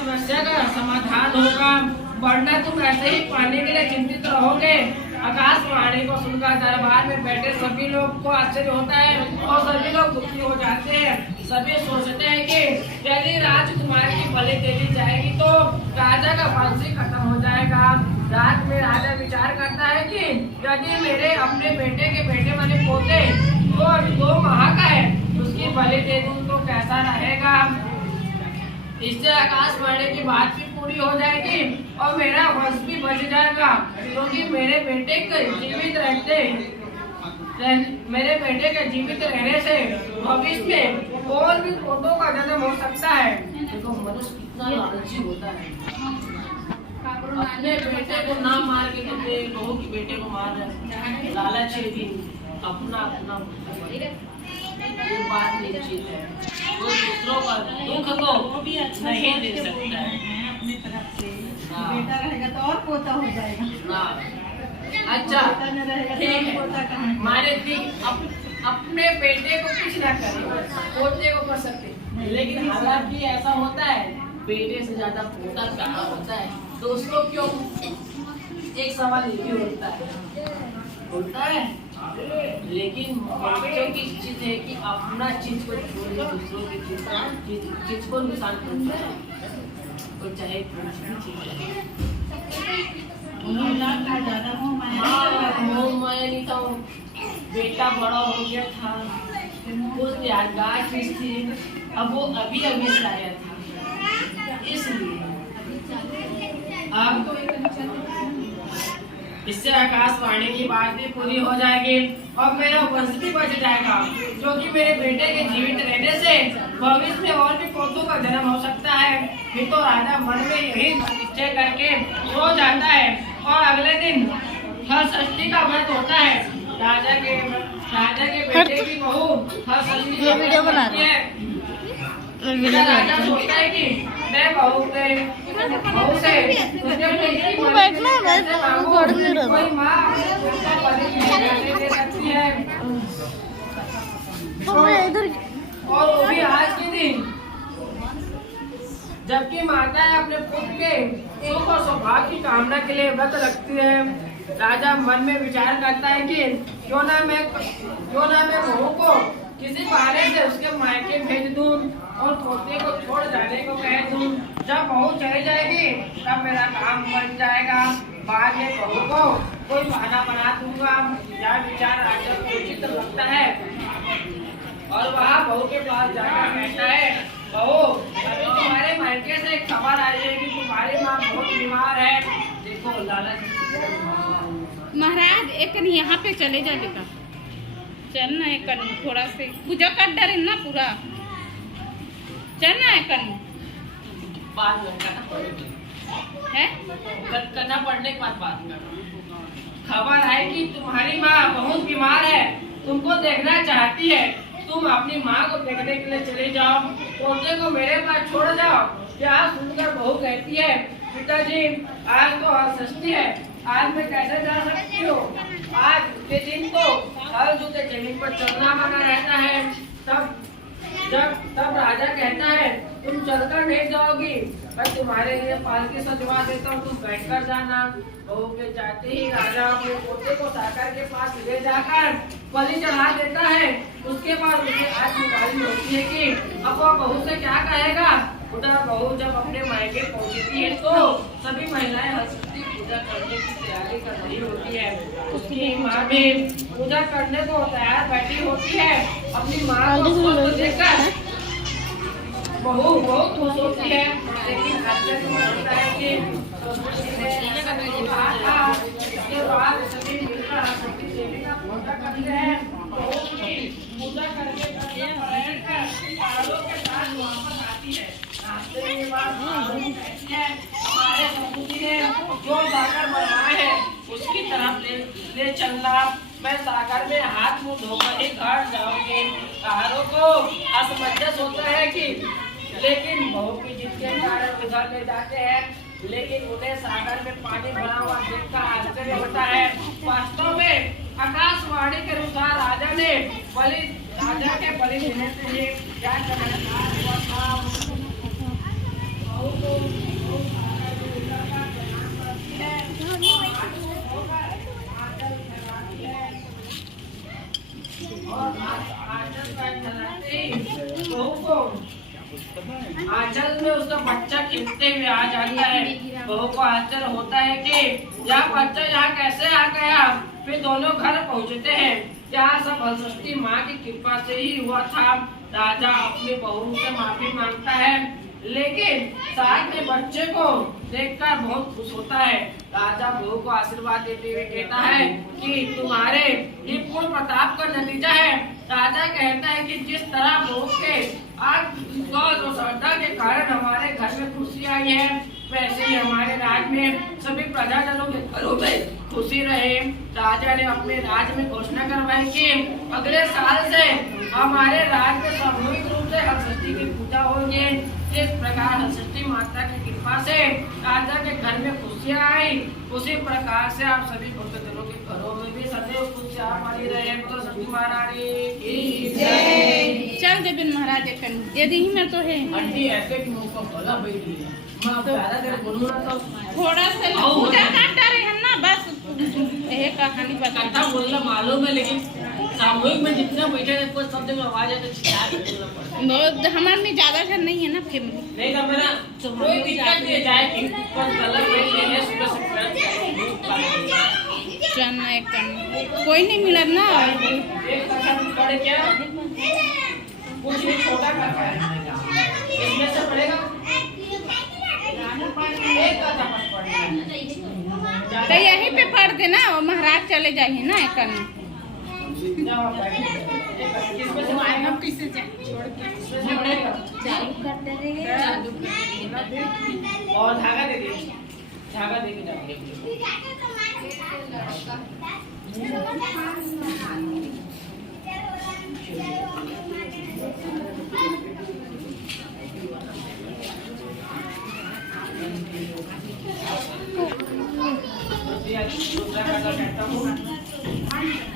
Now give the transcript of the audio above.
समस्या का समाधान होगा, वरना तुम ऐसे ही पाने के लिए चिंतित रहोगे। आकाशवाणी को सुनकर दरबार में बैठे सभी लोग को आश्चर्य होता है और सभी लोग दुखी हो जाते हैं। सभी सोचते हैं कि यदि राजकुमारी की बलि दे दी जाएगी तो राजा का वंश खत्म हो जाएगा। रात में राजा विचार करता है कि यदि मेरे अपने बेटे के बेटे वाले पोते तो अभी 2 माह का है, उसकी बलि दे दूं तो कैसा रहेगा। इससे आकाशवाणी की बात भी पूरी हो जाएगी और मेरा वंश भी बच जाएगा, क्योंकि मेरे बेटे के जीवित रहने से भविष्य में और भी पोतों का जन्म हो सकता है। देखो मनुष्य कितना लालची होता है, अपने बेटे को ना मार के अपने बहू के बेटे को मार रहे हैं। लालच है कि अपना ये बात निश्चित है, कोई दूसरों का दुख को भी अच्छा नहीं दे सकता है अपनी तरफ से। बेटा रहेगा तो और पोता हो जाएगा। अच्छा ठीक है, माने ठीक अपने बेटे को कुछ ना करे, पोते को कर सकते, लेकिन हालांकि ऐसा होता है बेटे से ज्यादा पोता प्यारा होता है, तो उसको क्यों। एक सवाल ये होता है लेकिन बच्चों की चीज है कि अपना चीज को छोड़ दूसरों की चीज को नुकसान पहुंचता है, और चाहे कुछ भी चीज नहीं था। बेटा बड़ा हो गया था, वो यादगार चीज थी, अब वो अभी से आया था, इसलिए अब इससे आकाशवाणी की बात भी पूरी हो जाएगी और मेरा वंश भी बच जाएगा, क्योंकि मेरे बेटे के जीवित रहने से भविष्य में और भी पोतों का जन्म हो सकता है। फिर तो राजा मन में यही निश्चय करके सो जाता है और अगले दिन हर षष्ठी का व्रत होता है। राजा के बेटे की बहू हर षष्ठी का व्रत करती है। राजा सोचता है कि मैं बहू से कोई माँ दे सकती है, और वो भी आज के दिन जबकि माताएं अपने पुत्र के सुख और सौभाग्य की कामना के लिए व्रत रखती है। राजा मन में विचार करता है कि क्यों ना मैं बहू को किसी बहाने से उसके मायके भेज दूं और पोते को छोड़ जाने को कह दूं। जब बहू चली जाएगी तब मेरा काम बन जाएगा, बाद में बहू को कोई बहाना बना दूंगा। यह विचार राजा को उचित लगता है और वह बहू के पास जाकर कहता है, बहू अभी तुम्हारे मायके से एक खबर आई है कि तुम्हारी माँ बहुत बीमार है। देखो लालच महाराज एक यहाँ पे चले जा बेटा, चल ना एक थोड़ा से पूजा कर डरे ना पूरा, चल ना एक बात करना पड़ने के बाद बात करना। खबर है कि तुम्हारी माँ बहुत बीमार है, तुमको देखना चाहती है, तुम अपनी माँ को देखने के लिए चले जाओ, पोते को मेरे पास छोड़ जाओ। क्या सुनकर बहू कहती है, पिताजी आज तो षष्ठी है, आज मैं कैसे जा सकती हूँ, आज के दिन तो हर जूते जमीन पर चलना मना रहता है। तब राजा कहता है, तुम चलकर नहीं जाओगी, मैं तुम्हारे लिए पालकी सजवा देता हूँ, तुम बैठकर जाना। बहू के जाते ही राजा अपने पोते को साकर के पास ले जाकर बलि चढ़ा देता है। उसके बाद उसे आज निकाली होती है कि अब वह बहू से क्या कहेगा। उधर बहू जब अपने मायके पहुँचती है तो सभी महिलाएं हंसती पूजा करने की तैयारी कर रही होती है। उसकी माँ भी पूजा करने को तैयार बैठी होती है। अपनी माँ को देखकर बहू बहुत खुश होती है, लेकिन आश्चर्य होता है कि इसके बाद सभी मिलकर सती देवी का पूजा करते हैं। पूजा करके के साथ वापस आती है। नाश्ते के बाद हमारे समुद्री ने जो सागर बनाए हैं उसकी तरफ ले चलना। मैं सागर में हाथ मुंह धोकर ही घर जाऊंगी। कहारों को असमंजस होता है कि लेकिन बहू की जिद के कारण उधर ले जाते हैं, लेकिन उन्हें सागर में पानी भरा हुआ देखकर आश्चर्य होता है। वास्तव में आकाशवाणी के अनुसार राजा के बलि देने से क्या करना हुआ था। आंगन में उसका बच्चा खेलते हुए आ जाता है। बहू को आश्चर्य होता है कि यह बच्चा यहाँ कैसे आ गया। फिर दोनों घर पहुँचते हैं। यहाँ सब हलषष्ठी माँ की कृपा से ही हुआ था। राजा अपनी बहू से माफी मांगता है, लेकिन साथ में बच्चे को देखकर बहुत खुश होता है। राजा बहू को आशीर्वाद देते हुए कहता है कि तुम्हारे ये पूर्ण प्रताप का नतीजा है। राजा कहता है कि जिस तरह बहू के आत्मविश्वास और श्रद्धा के कारण हमारे घर में खुशी आई है, वैसे ही हमारे राज्य में सभी प्रजाजनों के घरों में खुशी रहे। राजा ने अपने राज्य में घोषणा करवाई कि अगले साल से हमारे राज्य में सामूहिक रूप से हलषष्ठी की पूजा होगी। इस प्रकार हलषष्ठी माता की कृपा से राजा के घर में खुशियाँ आई। उसी प्रकार से आप सभी भक्तजनों के घरों में भी सदैव खुशियाँ बनी रहे। तो सती महारानी की जय। चल देविन महाराज यदि ही में तो है आंटी ऐसे कि मुंह को गला बैठी है। मैं अब ज्यादा देर बोलूँ ना तो थोड़ा सा पूजा काट रहे हैं ना, बस यह कहानी बता। कथा बोलना मालूम है, लेकिन सामूहिक में जितने बैठे हैं कुछ सब जगह आवाज है तो चिल्ला के बोलना पड़ता है। हमारे में ज्यादा जन नहीं है ना फैमिली, नहीं तो मेरा कोई दिक्कत नहीं जाएगी। पर गलत बैठ गए हैं सुबह से चलना एक करना कोई नहीं मिला ना। एक कथा पढ़े क्या कुछ नहीं छोटा करता है, इसमें से पढ़ेगा एक कथा पढ़ेगा तो यहीं पे पढ़ देना और महाराज चले जाइए ना एक करना। किसमें से पढ़ेगा? किससे छोड़ किसमें से पढ़ेगा? और धागा दे दीजिए, धागा दे के जाओगे। दूसरा कथा कहता हूँ।